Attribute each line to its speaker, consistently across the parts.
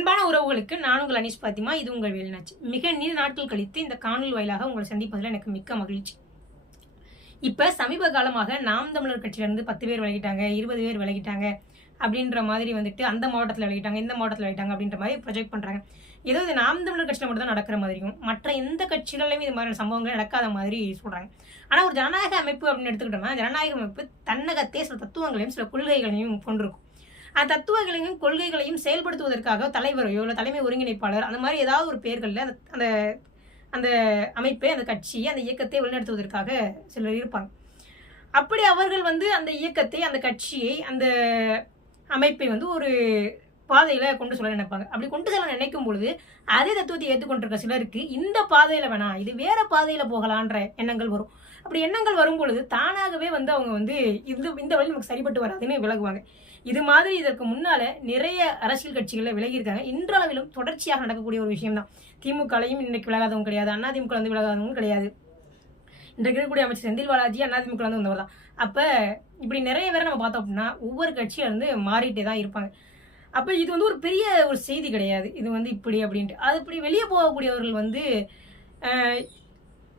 Speaker 1: அன்பான உறவுகளுக்கு நான் உங்கள் அனீஸ் பாத்திமா இது உங்கள் வேலுநாச்சு. மிக நீண்ட நாட்கள் கழித்து இந்த காணொலி வாயிலாக உங்களை சந்திப்பதில் எனக்கு மிக்க மகிழ்ச்சி. இப்போ சமீப காலமாக நாம் தமிழர் கட்சியிலேருந்து பத்து பேர் விலகிட்டாங்க இருபது பேர் விலகிட்டாங்க அப்படின்ற மாதிரி வந்துட்டு அந்த மாவட்டத்தில் விளையிட்டாங்க இந்த மாவட்டத்தில் விளையிட்டாங்க அப்படின்ற மாதிரி ப்ரொஜெக்ட் பண்ணுறாங்க ஏதோ இது நாம் தமிழர் கட்சியில் மட்டும் தான் நடக்கிற மாதிரியும் மற்ற எந்த கட்சிகளிலுமே இது மாதிரியான சம்பவங்கள் நடக்காத மாதிரி சொல்கிறாங்க ஆனால் ஒரு ஜனநாயக அமைப்பு அப்படின்னு எடுத்துக்கிட்டோம்னா ஜனநாயக அமைப்பு தன்னகத்தே சில தத்துவங்களையும் சில கொள்கைகளையும் கொண்டிருக்கும். தத்துவங்களையும் கொள்கைகளையும் செயல்படுத்துவதற்காக தலைவரையோ இல்லை தலைமை ஒருங்கிணைப்பாளர் அந்த மாதிரி ஏதாவது ஒரு பெயர்களில் அந்த அந்த அந்த அமைப்பை அந்த கட்சி அந்த இயக்கத்தை வழிநடத்துவதற்காக சிலர் இருப்பாங்க. அப்படி அவர்கள் வந்து அந்த இயக்கத்தை அந்த கட்சியை அந்த அமைப்பை வந்து ஒரு பாதையில் கொண்டு சொல்ல நினைப்பாங்க. அப்படி கொண்டு செல்ல நினைக்கும் பொழுது அதே தத்துவத்தை ஏற்றுக்கொண்டிருக்க சிலருக்கு இந்த பாதையில் வேணாம் இது வேற பாதையில் போகலான்ற எண்ணங்கள் வரும். அப்படி எண்ணங்கள் வரும் பொழுது தானாகவே வந்து அவங்க வந்து இந்த இந்த வழி நமக்கு சரிப்பட்டு வராதுன்னு விலகுவாங்க. இது மாதிரி இதற்கு முன்னால நிறைய அரசியல் கட்சிகளில் விலகியிருக்காங்க. இன்றளவிலும் தொடர்ச்சியாக நடக்கக்கூடிய ஒரு விஷயம் தான் திமுகலையும் இன்னைக்கு விலகாதவங்க கிடையாது. அதிமுக வந்து விலகாதவங்க கிடையாது. இன்றைக்கு இருக்கக்கூடிய அமைச்சர் செந்தில் பாலாஜி அதிமுக வந்து வந்தவர் தான். அப்போ இப்படி நிறைய பேரை நம்ம பார்த்தோம் அப்படின்னா ஒவ்வொரு கட்சியில இருந்து மாறிட்டே தான் இருப்பாங்க. அப்போ இது வந்து ஒரு பெரிய ஒரு செய்தி கிடையாது. இது வந்து இப்படி அப்படின்ட்டு. அது இப்படி வெளியே போகக்கூடியவர்கள் வந்து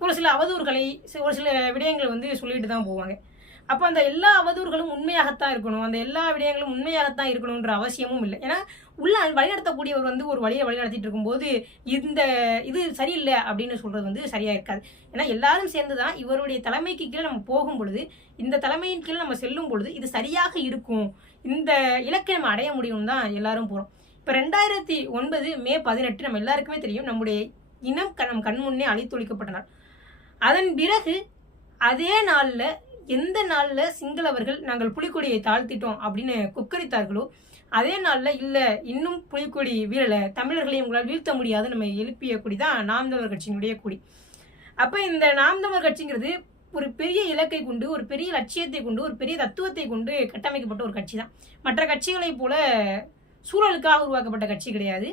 Speaker 1: ஒரு சில அவதூறுகளை ஒரு சில விடயங்கள் வந்து சொல்லிட்டு தான் போவாங்க. அப்போ அந்த எல்லா அவதூறுகளும் உண்மையாகத்தான் இருக்கணும். அந்த எல்லா விடயங்களும் உண்மையாகத்தான் இருக்கணுன்ற அவசியமும் இல்லை. ஏன்னா உள்ள வழிநடத்தக்கூடியவர் வந்து ஒரு வழியை வழிநடத்திட்டு இருக்கும்போது இந்த இது சரியில்லை அப்படின்னு சொல்கிறது வந்து சரியாக இருக்காது. ஏன்னா எல்லாரும் சேர்ந்து தான் இவருடைய தலைமைக்கு கீழே நம்ம போகும் பொழுது இந்த தலைமையின் கீழே நம்ம செல்லும் பொழுது இது சரியாக இருக்கும். இந்த இலக்கை நம்ம அடைய முடியும் தான் எல்லாரும் போகிறோம் இப்போ ரெண்டாயிரத்தி ஒன்பது மே பதினெட்டு நம்ம எல்லாருக்குமே தெரியும் நம்முடைய இனம் க- நம் கண் முன்னே அழித்தொழிக்கப்பட்ட நாள். அதன் பிறகு அதே நாளில் எந்த நாளில் சிங்களவர்கள் நாங்கள் புலிக்கொடியை தாழ்த்திட்டோம் அப்படின்னு கொக்கரித்தார்களோ அதே நாளில் இல்லை இன்னும் புலிக்கொடி வீரலை தமிழர்களை உங்களால் வீழ்த்த முடியாது நம்ம எழுப்பிய கொடி தான் நாம் தமிழர் கட்சியினுடைய கொடி. அப்போ இந்த நாம் தமிழர் கட்சிங்கிறது ஒரு பெரிய இலக்கை கொண்டு ஒரு பெரிய லட்சியத்தை கொண்டு ஒரு பெரிய தத்துவத்தை கொண்டு கட்டமைக்கப்பட்ட ஒரு கட்சி தான். மற்ற கட்சிகளைப் போல சூழலுக்காக உருவாக்கப்பட்ட கட்சி கிடையாது.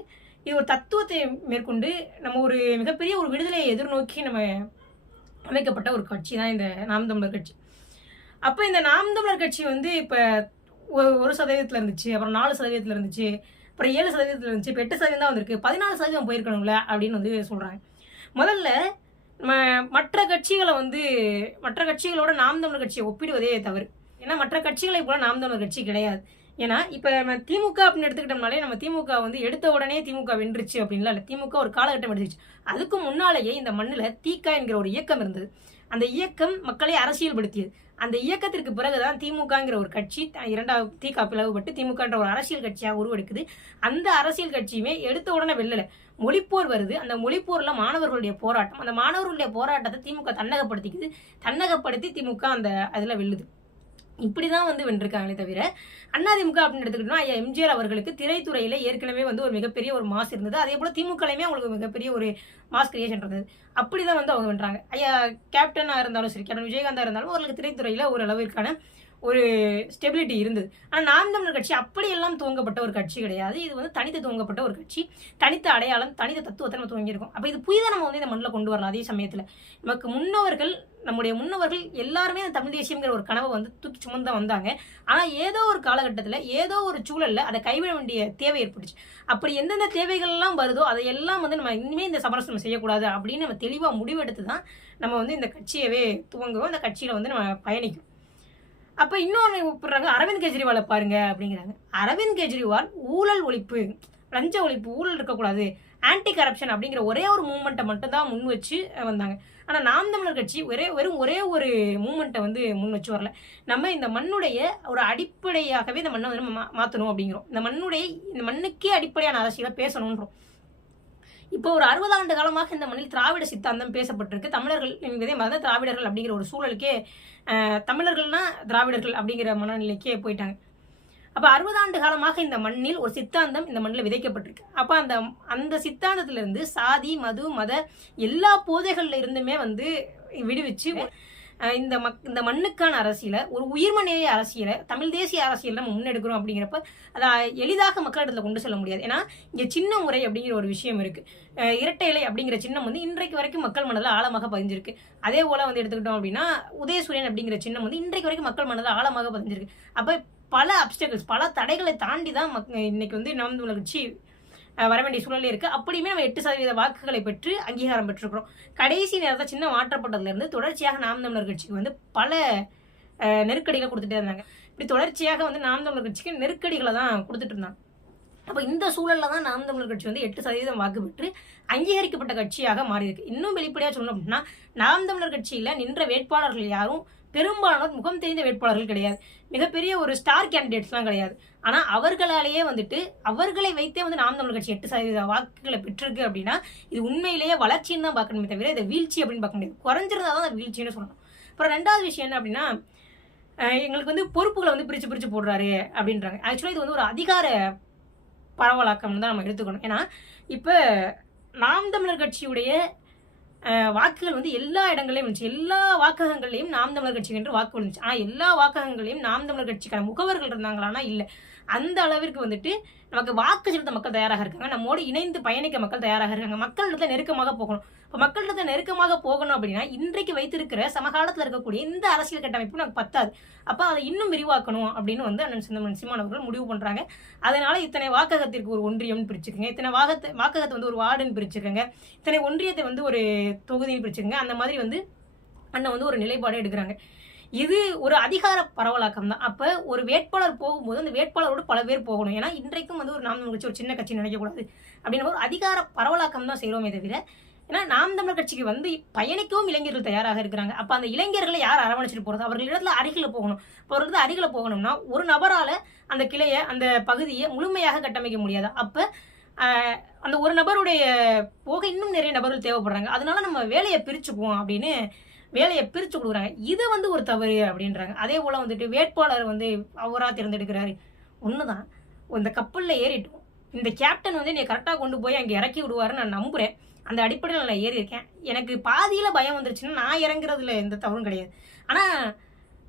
Speaker 1: இது ஒரு தத்துவத்தை மேற்கொண்டு நம்ம ஒரு மிகப்பெரிய ஒரு விடுதலையை எதிர்நோக்கி நம்ம அமைக்கப்பட்ட ஒரு கட்சி தான் இந்த நாம் தமிழர் கட்சி. அப்போ இந்த நாம் தமிழர் கட்சி வந்து இப்போ ஒரு சதவீதத்தில் இருந்துச்சு அப்புறம் நாலு சதவீதத்தில் இருந்துச்சு அப்புறம் ஏழு சதவீதத்தில் இருந்துச்சு இப்போ எட்டு சதவீதம் தான் வந்திருக்கு. பதினாலு சதவீதம் போயிருக்கணும்ல அப்படின்னு வந்து சொல்கிறாங்க முதல்ல மற்ற கட்சிகளை வந்து மற்ற கட்சிகளோட நாம் தமிழர் கட்சியை ஒப்பிடுவதே தவறு. ஏன்னா மற்ற கட்சிகளை போல நாம் தமிழர் கட்சி கிடையாது. ஏன்னா இப்போ நம்ம திமுக அப்படின்னு எடுத்துக்கிட்டோம்னாலே நம்ம திமுக வந்து எடுத்த உடனே திமுக வென்றுச்சு அப்படின்லாம் இல்லை. திமுக ஒரு காலகட்டம் எடுத்துச்சு அதுக்கு முன்னாலேயே இந்த மண்ணில் தீக்கா என்கிற ஒரு இயக்கம் இருந்தது. அந்த இயக்கம் மக்களை அரசியல்படுத்தியது. அந்த இயக்கத்திற்கு பிறகுதான் திமுகங்கிற ஒரு கட்சி இரண்டாவது தீகா பிளவுபட்டு திமுகன்ற ஒரு அரசியல் கட்சியாக உருவெடுக்குது. அந்த அரசியல் கட்சியுமே எடுத்த உடனே வெல்லல. மொழிப்போர் வருது. அந்த மொழிப்போர்ல மாணவர்களுடைய போராட்டம். அந்த மாணவர்களுடைய போராட்டத்தை திமுக தன்னகப்படுத்திக்குது. தன்னகப்படுத்தி திமுக அந்த அதுல வெல்லுது. இப்படி தான் வந்து வென்றிருக்காங்களே தவிர அதிமுக அப்படின்னு எடுத்துக்கிட்டோம்னா ஐயா எம்ஜிஆர் அவர்களுக்கு திரைத்துறையில் ஏற்கனவே வந்து ஒரு மிகப்பெரிய ஒரு மாஸ் இருந்தது. அதே போல் திமுகலையுமே அவங்களுக்கு மிகப்பெரிய ஒரு மாஸ் கிரியேஷன் இருந்தது. அப்படி தான் வந்து அவங்க வென்றாங்க. ஐயா கேப்டனாக இருந்தாலும் சரி கேப்டன் விஜயகாந்தாக இருந்தாலும் அவர்களுக்கு திரைத்துறையில் ஒரு அளவிற்கான ஒரு ஸ்டெபிலிட்டி இருந்தது. ஆனால் நாம் தமிழர் கட்சி அப்படியெல்லாம் துவங்கப்பட்ட ஒரு கட்சி கிடையாது. இது வந்து தனித்து துவங்கப்பட்ட ஒரு கட்சி. தனித்த அடையாளம் தனித்த தத்துவத்தை நம்ம துவங்கியிருக்கோம். அப்போ இது புதிதாக நம்ம வந்து இந்த மண்ணில் கொண்டு வரலாம் அதே சமயத்தில். நமக்கு முன்னவர்கள் நம்முடைய முன்னவர்கள் எல்லாருமே அந்த தமிழ் தேசியங்கிற ஒரு கனவை வந்து தூக்கி சுமந்து வந்தாங்க. ஆனால் ஏதோ ஒரு காலகட்டத்தில் ஏதோ ஒரு சூழலில் அதை கைவிட வேண்டிய தேவை ஏற்பட்டுச்சு. அப்படி எந்தெந்த தேவைகள்லாம் வருதோ அதையெல்லாம் வந்து நம்ம இனிமேல் இந்த சமரசம் செய்யக்கூடாது அப்படின்னு நம்ம தெளிவாக முடிவெடுத்து தான் நம்ம வந்து இந்த கட்சியவே துவங்குவோம் அந்த கட்சியில் வந்து நம்ம பயணிக்கும் அப்போ இன்னொன்று கூப்பிடுறாங்க அரவிந்த் கெஜ்ரிவாலை பாருங்க அப்படிங்கிறாங்க. அரவிந்த் கெஜ்ரிவால் ஊழல் ஒழிப்பு லஞ்ச ஒழிப்பு ஊழல் இருக்கக்கூடாது ஆன்டி கரப்ஷன் அப்படிங்கிற ஒரே ஒரு மூமெண்ட்டை மட்டும் தான் முன் வச்சு வந்தாங்க. ஆனால் நாம் தமிழர் கட்சி ஒரே வெறும் ஒரே ஒரு மூமெண்ட்டை வந்து முன் வச்சு வரல. நம்ம இந்த மண்ணுடைய ஒரு அடிப்படையாகவே இந்த மண்ணை வந்து நம்ம மா- மாற்றணும் அப்படிங்கிறோம். இந்த மண்ணுடைய இந்த மண்ணுக்கே அடிப்படையான அரசியலை பேசணுன்றோம் இப்போ ஒரு அறுபது ஆண்டு காலமாக இந்த மண்ணில் திராவிட சித்தாந்தம் பேசப்பட்டிருக்கு. தமிழர்கள் என்பதே மத திராவிடர்கள் அப்படிங்கிற ஒரு சூழலுக்கே தமிழர்கள்னா திராவிடர்கள் அப்படிங்கிற மனநிலைக்கே போயிட்டாங்க. அப்போ அறுபது ஆண்டு காலமாக இந்த மண்ணில் ஒரு சித்தாந்தம் இந்த மண்ணில் விதைக்கப்பட்டிருக்கு. அப்போ அந்த அந்த சித்தாந்தத்திலிருந்து சாதி மது மத எல்லா போதைகளில் இருந்துமே வந்து விடுவிச்சு இந்த மக் இந்த மண்ணுக்கான அரசியலை ஒரு உயிர்மநேய அரசியலை தமிழ் தேசிய அரசியல் நம்ம முன்னெடுக்கிறோம் அப்படிங்கிறப்ப அதை எளிதாக மக்களிடத்தில் கொண்டு செல்ல முடியாது. ஏன்னா இங்கே சின்ன முறை அப்படிங்கிற ஒரு விஷயம் இருக்குது இரட்டை இலை அப்படிங்கிற சின்னம் வந்து இன்றைக்கு வரைக்கும் மக்கள் மனதில் ஆழமாக பதிஞ்சிருக்கு. அதே போல் வந்து எடுத்துக்கிட்டோம் அப்படின்னா உதயசூரியன் அப்படிங்கிற சின்னம் வந்து இன்றைக்கு வரைக்கும் மக்கள் மனதில் ஆழமாக பதிஞ்சிருக்கு. அப்போ பல அப்டக்கிள்ஸ் பல தடைகளை தாண்டி தான் மக் இன்னைக்கு வந்து நாம் தமிழர் கட்சி வர வேண்டிய சூழலே இருக்குது அப்படியுமே நம்ம எட்டு சதவீத வாக்குகளை பெற்று அங்கீகாரம் பெற்றிருக்கிறோம். கடைசி நேரத்தில் சின்ன மாற்றப்பட்டதுலேருந்து தொடர்ச்சியாக நாம் தமிழர் கட்சிக்கு வந்து பல நெருக்கடிகளை கொடுத்துட்டே இருந்தாங்க. இப்படி தொடர்ச்சியாக வந்து நாம் தமிழர் கட்சிக்கு நெருக்கடிகளை தான் கொடுத்துட்டு இருந்தாங்க. அப்போ இந்த சூழலில் தான் நாம் தமிழர் கட்சி வந்து எட்டு சதவீதம் வாக்கு பெற்று அங்கீகரிக்கப்பட்ட கட்சியாக மாறியிருக்கு. இன்னும் வெளிப்படையாக சொல்லணும் அப்படின்னா நாம் தமிழர் கட்சியில் நின்ற வேட்பாளர்கள் யாரும் பெரும்பாலானோர் முகம் தெரிந்த வேட்பாளர்கள் கிடையாது. மிகப்பெரிய ஒரு ஸ்டார் கேண்டிடேட்ஸ்லாம் கிடையாது. ஆனால் அவர்களாலேயே வந்துட்டு அவர்களை வைத்தே வந்து நாம் தமிழ் கட்சி எட்டு சதவீத வாக்குகளை பெற்றிருக்கு அப்படின்னா இது உண்மையிலேயே வளர்ச்சின்னு தான் பார்க்கணுமே தவிர இதை வீழ்ச்சி அப்படின்னு பார்க்க முடியாது. குறைஞ்சிருந்தா தான் அது வீழ்ச்சின்னு சொல்லணும். அப்புறம் ரெண்டாவது விஷயம் என்ன அப்படின்னா எங்களுக்கு வந்து பொறுப்புகளை வந்து பிரித்து பிரித்து போடுறாரு அப்படின்றாங்க. ஆக்சுவலாக இது வந்து ஒரு அதிகார பரவலாக்கம்னு தான் நம்ம எடுத்துக்கணும். ஏன்னா இப்போ நாம் தமிழர் கட்சியுடைய வாக்குகள் வந்து எல்லா இடங்களையும் இருந்துச்சு. எல்லா வாக்ககங்களையும் நாம் தமிழர் கட்சி என்று வாக்கு இருந்துச்சு ஆனால் எல்லா வாக்ககங்களையும் நாம் தமிழர் கட்சிக்கான முகவர்கள் இருந்தாங்களானா இல்லை. அந்த அளவிற்கு வந்துட்டு நமக்கு வாக்கு செலுத்த மக்கள் தயாராக இருக்காங்க. நம்மோடு இணைந்து பயணிக்க மக்கள் தயாராக இருக்காங்க. மக்களிடத்துல நெருக்கமாக போகணும். இப்போ மக்கள்கிட்ட நெருக்கமாக போகணும் அப்படின்னா இன்றைக்கு வைத்திருக்கிற சமகாலத்தில் இருக்கக்கூடிய இந்த அரசியல் கட்டமைப்பு நமக்கு பத்தாது. அப்போ அதை இன்னும் விரிவாக்கணும் அப்படின்னு வந்து அண்ணன் சிந்தமன் சீமான் அவர்கள் முடிவு பண்ணுறாங்க அதனால இத்தனை வாக்ககத்திற்கு ஒரு ஒன்றியம்னு பிரிச்சுக்கோங்க. இத்தனை வாகத்தை வாக்ககத்தை வந்து ஒரு வார்டுன்னு பிரிச்சுக்கோங்க. இத்தனை ஒன்றியத்தை வந்து ஒரு தொகுதின்னு பிரிச்சுக்கோங்க. அந்த மாதிரி வந்து அண்ணன் வந்து ஒரு நிலைப்பாடு எடுக்கிறாங்க. இது ஒரு அதிகார பரவலாக்கம் தான். அப்போ ஒரு வேட்பாளர் போகும்போது அந்த வேட்பாளரோடு பல பேர் போகணும். ஏன்னா இன்றைக்கும் வந்து ஒரு நாம் கட்சி ஒரு சின்ன கட்சி நினைக்கக்கூடாது. அப்படின்னு ஒரு அதிகார பரவலாக்கம் தான் செய்கிறோமே தவிர ஏன்னா நாம் தமிழர் கட்சிக்கு வந்து பயணிக்கவும் இளைஞர்கள் தயாராக இருக்கிறாங்க. அப்போ அந்த இளைஞர்களை யார் அரவணைச்சிட்டு போகிறது அவர்களிடத்துல அருகில் போகணும். இப்போ அவர்களுக்கு அருகில் போகணும்னா ஒரு நபரால் அந்த கிளையை அந்த பகுதியை முழுமையாக கட்டமைக்க முடியாது. அப்போ அந்த ஒரு நபருடைய போக இன்னும் நிறைய நபர்கள் தேவைப்படுறாங்க. அதனால நம்ம வேலையை பிரிச்சுக்குவோம் அப்படின்னு வேலையை பிரித்து கொடுக்குறாங்க. இது வந்து ஒரு தவறு அப்படின்றாங்க. அதே போல் வந்துட்டு வேட்பாளர் வந்து அவராக தேர்ந்தெடுக்கிறாரு. ஒன்று தான் இந்த கப்பலில் ஏறிட்டோம். இந்த கேப்டன் வந்து என்னை கரெக்டாக கொண்டு போய் அங்கே இறக்கி விடுவாருன்னு நான் நம்புகிறேன் அந்த அடிப்படையில் நான் ஏறி இருக்கேன். எனக்கு பாதியில் பயம் வந்துருச்சுன்னா நான் இறங்குறதுல எந்த தவறும் கிடையாது. ஆனால்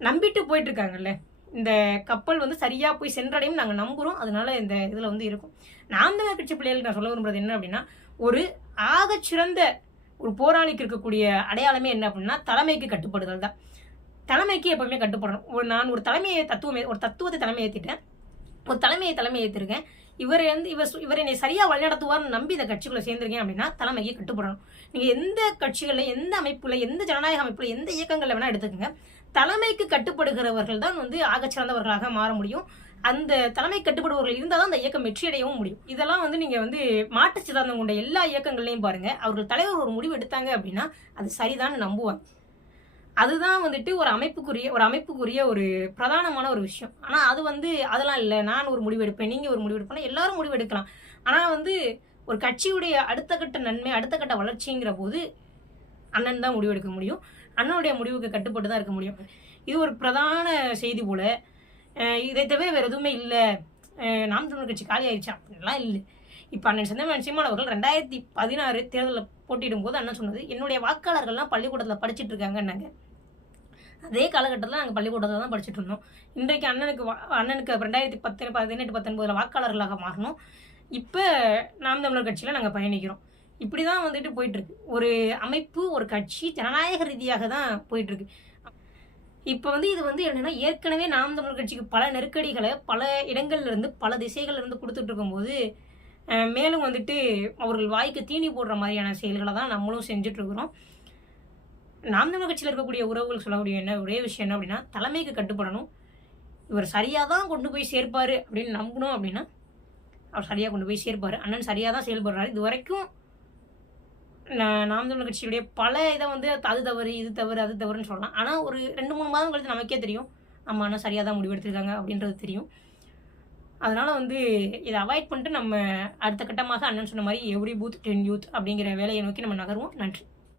Speaker 1: நம்பிட்டு போயிட்டுருக்காங்கல்ல இந்த கப்பல் வந்து சரியாக போய் சென்றடையும் நாங்கள் நம்புகிறோம் அதனால இந்த இதில் வந்து இருக்கும். நாம் தமிழர் கட்சி பிள்ளைகளுக்கு நான் சொல்ல விரும்புறது என்ன அப்படின்னா ஒரு ஆகச்சிறந்த ஒரு போராளிக்கு இருக்கக்கூடிய அடையாளமே என்ன அப்படின்னா தலைமைக்கு கட்டுப்படுதல் தான். தலைமைக்கு எப்பவுமே கட்டுப்படணும். ஒரு நான் ஒரு தலைமையை தத்துவமே ஒரு தத்துவத்தை தலைமை ஏற்றிட்டேன் ஒரு தலைமையை தலைமை ஏற்றிருக்கேன் இவர் வந்து இவர் சு- இவர் என்னை சரியாக வழிநடத்துவார்னு நம்பி இந்த கட்சிக்குள்ளே சேர்ந்திருக்கேன் அப்படின்னா தலைமைக்கு கட்டுப்படணும். நீங்கள் எந்த கட்சிகளில் எந்த அமைப்பில் எந்த ஜனநாயக அமைப்பில் எந்த இயக்கங்களில் வேணால் எடுத்துக்கோங்க. தலைமைக்கு கட்டுப்படுகிறவர்கள் தான் வந்து ஆகச்சிறந்தவர்களாக மாற முடியும். அந்த தலைமை கட்டுப்படுபவர்கள் இருந்தால் தான் அந்த இயக்கம் வெற்றியடையவும் முடியும். இதெல்லாம் வந்து நீங்கள் வந்து மாட்டு சித்தாந்தம் கொண்ட எல்லா இயக்கங்கள்லையும் பாருங்கள் அவர்கள் தலைவர் ஒரு முடிவு எடுத்தாங்க அப்படின்னா அது சரிதான்னு நம்புவாங்க. அதுதான் வந்துட்டு ஒரு அமைப்புக்குரிய ஒரு அமைப்புக்குரிய ஒரு பிரதானமான ஒரு விஷயம். ஆனால் அது வந்து அதெல்லாம் இல்லை. நான் ஒரு முடிவு எடுப்பேன் நீங்கள் ஒரு முடிவு எடுப்பேன் எல்லாரும் முடிவு எடுக்கலாம். ஆனால் வந்து ஒரு கட்சியுடைய அடுத்த கட்ட நன்மை அடுத்த கட்ட வளர்ச்சிங்கிற போது அண்ணன் தான் முடிவு எடுக்க முடியும். அண்ணனுடைய முடிவுக்கு கட்டுப்பட்டு தான் இருக்க முடியும். இது ஒரு பிரதான செய்தி போல். இதை தவிர வேறு எதுவுமே இல்லை. நாம் தமிழர் கட்சி காலி ஆயிடுச்சு. அப்படின்லாம் இல்லை. இப்போ அண்ணன் செந்தமன் சீமான் அவர்கள் ரெண்டாயிரத்தி பதினாறு தேர்தலில் போட்டியிடும் போது அண்ணன் சொன்னது என்னுடைய வாக்காளர்கள்லாம் பள்ளிக்கூடத்தில் படிச்சுட்டு இருக்காங்கன்னாங்க. அதே காலகட்டத்தில் நாங்கள் பள்ளிக்கூடத்தில் தான் படிச்சுட்டு இருந்தோம். இன்றைக்கு அண்ணனுக்கு வா- அண்ணனுக்கு ரெண்டாயிரத்தி பத்து பதினெட்டு பத்தொன்பதில் வாக்காளர்களாக மாறணும். இப்போ நாம் தமிழர் கட்சியில் நாங்கள் பயணிக்கிறோம். இப்படி தான் வந்துட்டு போயிட்டுருக்கு. ஒரு அமைப்பு ஒரு கட்சி ஜனநாயக ரீதியாக தான் போயிட்டுருக்கு. இப்போ வந்து இது வந்து என்னென்னா ஏற்கனவே நாம் தமிழர் கட்சிக்கு பல நெருக்கடிகளை பல இடங்கள்லேருந்து பல திசைகள்லேருந்து கொடுத்துட்டு இருக்கும்போது மேலும் வந்துட்டு அவர்கள் வாய்க்கு தீனி போடுற மாதிரியான செயல்களை தான் நம்மளும் செஞ்சுட்ருக்குறோம் நாம் தமிழ் கட்சியில் இருக்கக்கூடிய உறவுகள் சொல்லக்கூடிய என்ன? ஒரே விஷயம் என்ன அப்படின்னா தலைமைக்கு கட்டுப்படணும். இவர் சரியாக தான் கொண்டு போய் சேர்ப்பார் அப்படின்னு நம்பணும் அப்படின்னா அவர் சரியாக கொண்டு போய் சேர்ப்பார். அண்ணன் சரியாக தான் செயல்படுறாரு. இது வரைக்கும் நாம் தமிழ் கட்சியுடைய பல இதை வந்து அது தவறு இது தவறு அது தவறுன்னு சொல்லலாம். ஆனால் ஒரு ரெண்டு மூணு மாதம் கழித்து நமக்கே தெரியும் ஆமாம் அண்ணன் சரியாக தான் முடிவெடுத்திருக்காங்க அப்படின்றது தெரியும். அதனால் வந்து இதை அவாய்ட் பண்ணிட்டு நம்ம அடுத்த கட்டமாக அண்ணன் சொன்ன மாதிரி எவ்ரி பூத் டென் யூத் அப்படிங்கிற வேலையை நோக்கி நம்ம நகருவோம். நன்றி.